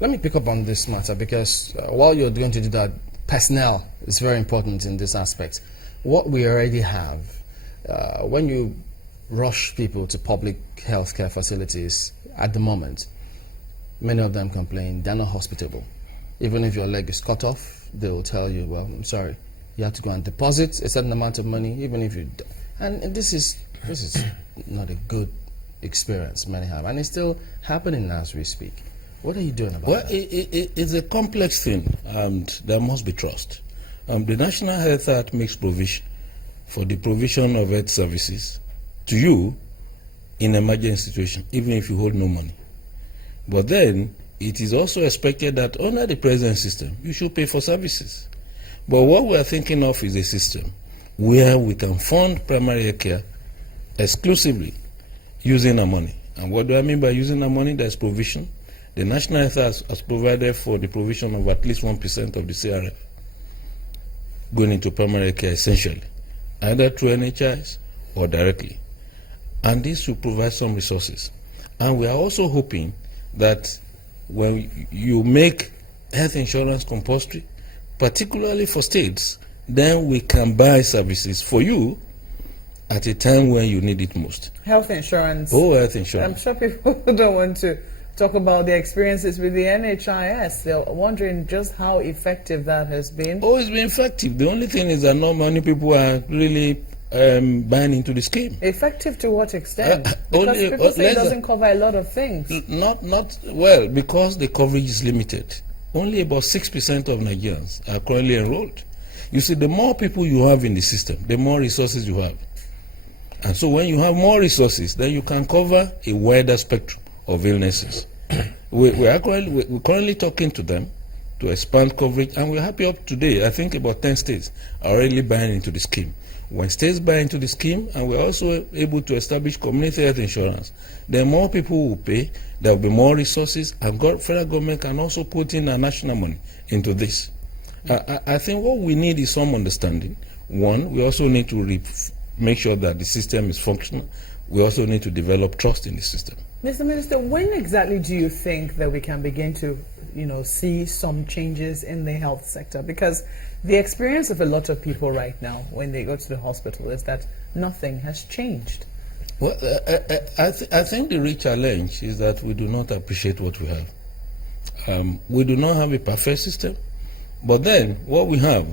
Let me pick up on this matter because while you're going to do that, personnel is very important in this aspect. What we already have, when you rush people to public healthcare facilities at the moment, many of them complain they're not hospitable. Even if your leg is cut off, they will tell you, well, I'm sorry, you have to go and deposit a certain amount of money, even if you... And this is not a good experience many have, and it's still happening as we speak. What are you doing about that? It's a complex thing, and there must be trust. The National Health Act makes provision for the provision of health services to you in emergency situation, even if you hold no money. But then, it is also expected that under the present system, you should pay for services. But what we are thinking of is a system where we can fund primary care exclusively using our money. And what do I mean by using our money? There's provision. The National Health has provided for the provision of at least 1% of the CRF going into primary care essentially, either through NHIs or directly. And this will provide some resources. And we are also hoping that when you make health insurance compulsory, particularly for states, then we can buy services for you at a time when you need it most. Health insurance. Oh, health insurance. I'm sure people don't want to talk about their experiences with the NHIS. They're wondering just how effective that has been. Oh, it's been effective. The only thing is that not many people are really buying into the scheme. Effective to what extent? Because people say it doesn't cover a lot of things. Well, because the coverage is limited. Only about 6% of Nigerians are currently enrolled. You see, the more people you have in the system, the more resources you have. And so when you have more resources, then you can cover a wider spectrum of illnesses. We're currently talking to them to expand coverage, and we're happy up today. I think about 10 states are already buying into the scheme. When states buy into the scheme, and we're also able to establish community health insurance, then more people will pay, there will be more resources, and federal government can also put in our national money into this. I think what we need is some understanding. One, we also need to make sure that the system is functional. We also need to develop trust in the system. Mr. Minister, when exactly do you think that we can begin to, see some changes in the health sector? Because the experience of a lot of people right now when they go to the hospital is that nothing has changed. Well, I think the real challenge is that we do not appreciate what we have. We do not have a perfect system, but then what we have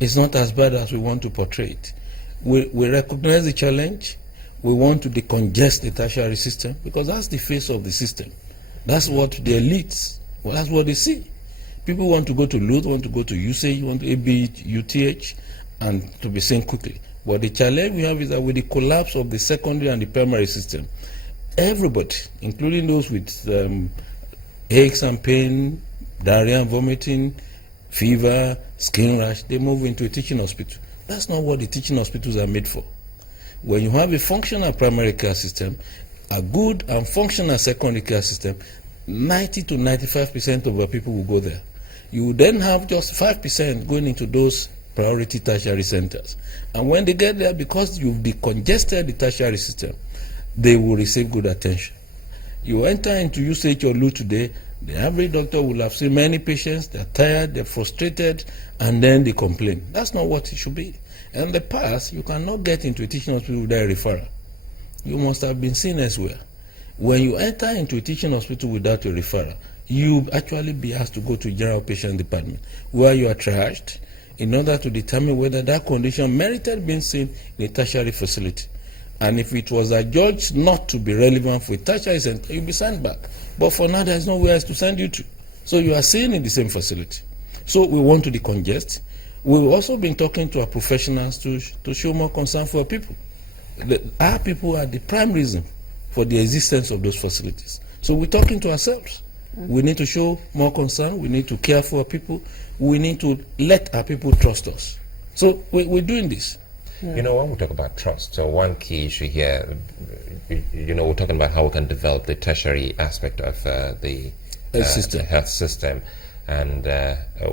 is not as bad as we want to portray it. We recognize the challenge. We want to decongest the tertiary system because that's the face of the system. That's what the elites, that's what they see. People want to go to LUTH, want to go to USAGE, want to AB, UTH, and to be seen quickly. But the challenge we have is that with the collapse of the secondary and the primary system, everybody, including those with aches and pain, diarrhea and vomiting, fever, skin rash, they move into a teaching hospital. That's not what the teaching hospitals are made for. When you have a functional primary care system, a good and functional secondary care system, 90 to 95% of our people will go there. You then have just 5% going into those priority tertiary centers. And when they get there, because you've decongested the tertiary system, they will receive good attention. You enter into USAGE or LUTH today, the average doctor will have seen many patients, they're tired, they're frustrated, and then they complain. That's not what it should be. In the past, you cannot get into a teaching hospital without a referral. You must have been seen elsewhere. When you enter into a teaching hospital without a referral, you actually be asked to go to general patient department, where you are triaged in order to determine whether that condition merited being seen in a tertiary facility. And if it was adjudged not to be relevant for a tertiary center, you'll be sent back. But for now, there's nowhere else to send you to. So you are seen in the same facility. So we want to decongest. We've also been talking to our professionals to show more concern for our people. Our people are the prime reason for the existence of those facilities. So we're talking to ourselves. We need to show more concern. We need to care for our people. We need to let our people trust us. So we're doing this. You know, when we talk about trust, so one key issue here, we're talking about how we can develop the tertiary aspect of the health system. And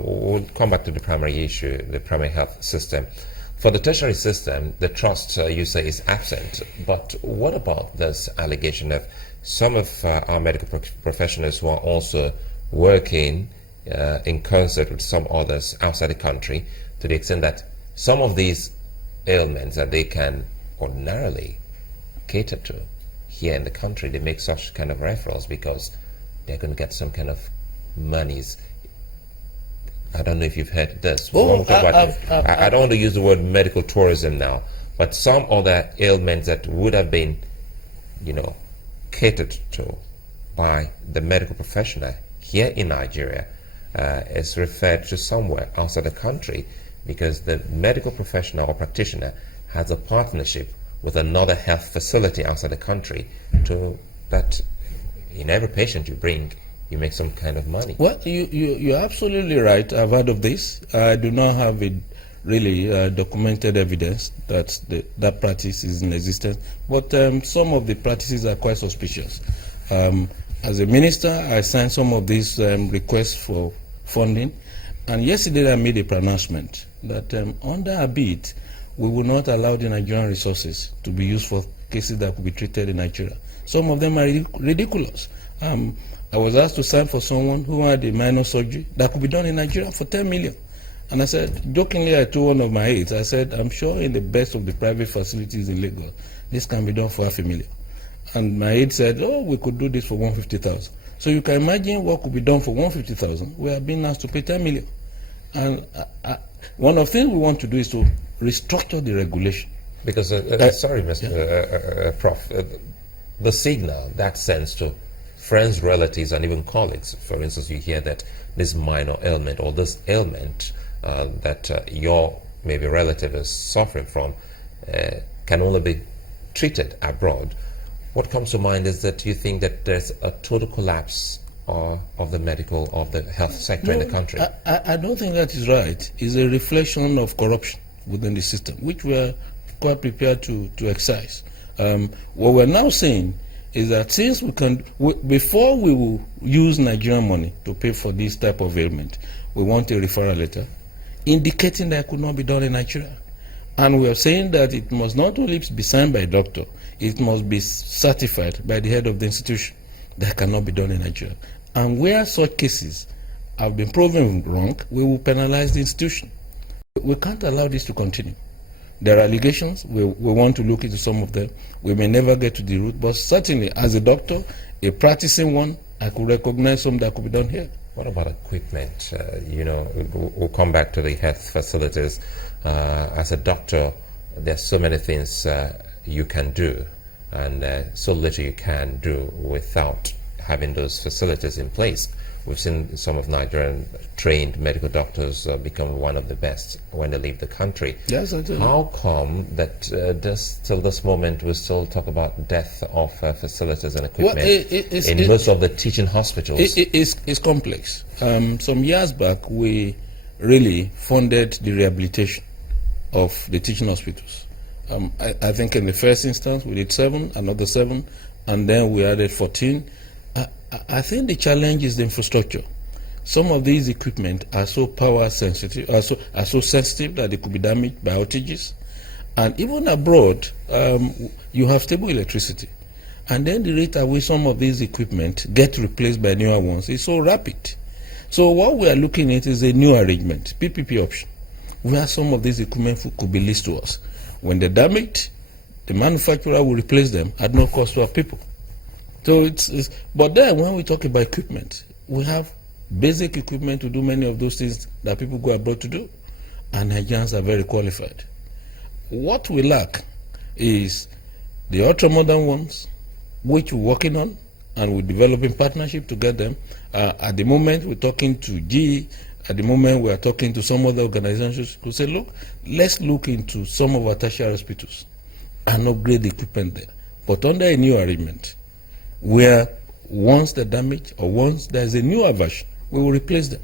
we'll come back to the primary issue, the primary health system. For the tertiary system, the trust, you say, is absent. But what about this allegation of some of our medical professionals who are also working in concert with some others outside the country, to the extent that some of these ailments that they can ordinarily cater to here in the country, they make such kind of referrals because they're going to get some kind of monies. I don't know if you've heard this. I don't want to use the word medical tourism now, but some other ailments that would have been, catered to by the medical professional here in Nigeria is referred to somewhere outside the country, because the medical professional or practitioner has a partnership with another health facility outside the country, to that in every patient you bring, you make some kind of money. Well, you're absolutely right. I've heard of this. I do not have a really documented evidence that that practice is in existence, but some of the practices are quite suspicious. As a minister, I signed some of these requests for funding, and yesterday I made a pronouncement that under a bid, we will not allow the Nigerian resources to be used for cases that could be treated in Nigeria. Some of them are ridiculous. I was asked to sign for someone who had a minor surgery that could be done in Nigeria for 10 million. And I said, jokingly, I told one of my aides, I said, I'm sure in the best of the private facilities in Lagos, this can be done for $500,000. And my aide said, oh, we could do this for 150,000. So you can imagine what could be done for 150,000. We are being asked to pay 10 million. And one of the things we want to do is to restructure the regulation. Because, sorry, Mr. Prof, the signal that sends to friends, relatives, and even colleagues, for instance, you hear that this minor ailment or this ailment that your maybe relative is suffering from can only be treated abroad. What comes to mind is that you think that there's a total collapse of the health sector in the country. I don't think that is right. It's a reflection of corruption within the system, which we are quite prepared to excise. What we're now saying is that since before we will use Nigerian money to pay for this type of ailment, we want a referral letter indicating that it could not be done in Nigeria. And we are saying that it must not only be signed by a doctor, it must be certified by the head of the institution that cannot be done in Nigeria. And where such cases have been proven wrong, we will penalize the institution. We can't allow this to continue. There are allegations. We want to look into some of them. We may never get to the root, but certainly as a doctor, a practicing one, I could recognize some that could be done here. What about equipment? We'll come back to the health facilities. As a doctor, there's so many things you can do, and so little you can do without having those facilities in place. We've seen some of Nigerian trained medical doctors become one of the best when they leave the country. Yes, I do. How come that till this moment we still talk about death of facilities and equipment in most of the teaching hospitals? It's complex. Some years back, we really funded the rehabilitation of the teaching hospitals. I think in the first instance we did 7, another 7, and then we added 14. I think the challenge is the infrastructure. Some of these equipment are so power sensitive, are so sensitive that they could be damaged by outages. And even abroad, you have stable electricity. And then the rate at which some of these equipment get replaced by newer ones is so rapid. So what we are looking at is a new arrangement, PPP option, where some of these equipment could be leased to us. When they're damaged, the manufacturer will replace them at no cost to our people. So but then when we talk about equipment, we have basic equipment to do many of those things that people go abroad to do, and Nigerians are very qualified. What we lack is the ultra-modern ones, which we're working on, and we're developing partnership to get them. At the moment, we're talking to GE. At the moment, we are talking to some other organizations who say, look, let's look into some of our tertiary hospitals and upgrade the equipment there, but under a new arrangement, where once they're damaged or once there's a newer version, we will replace them.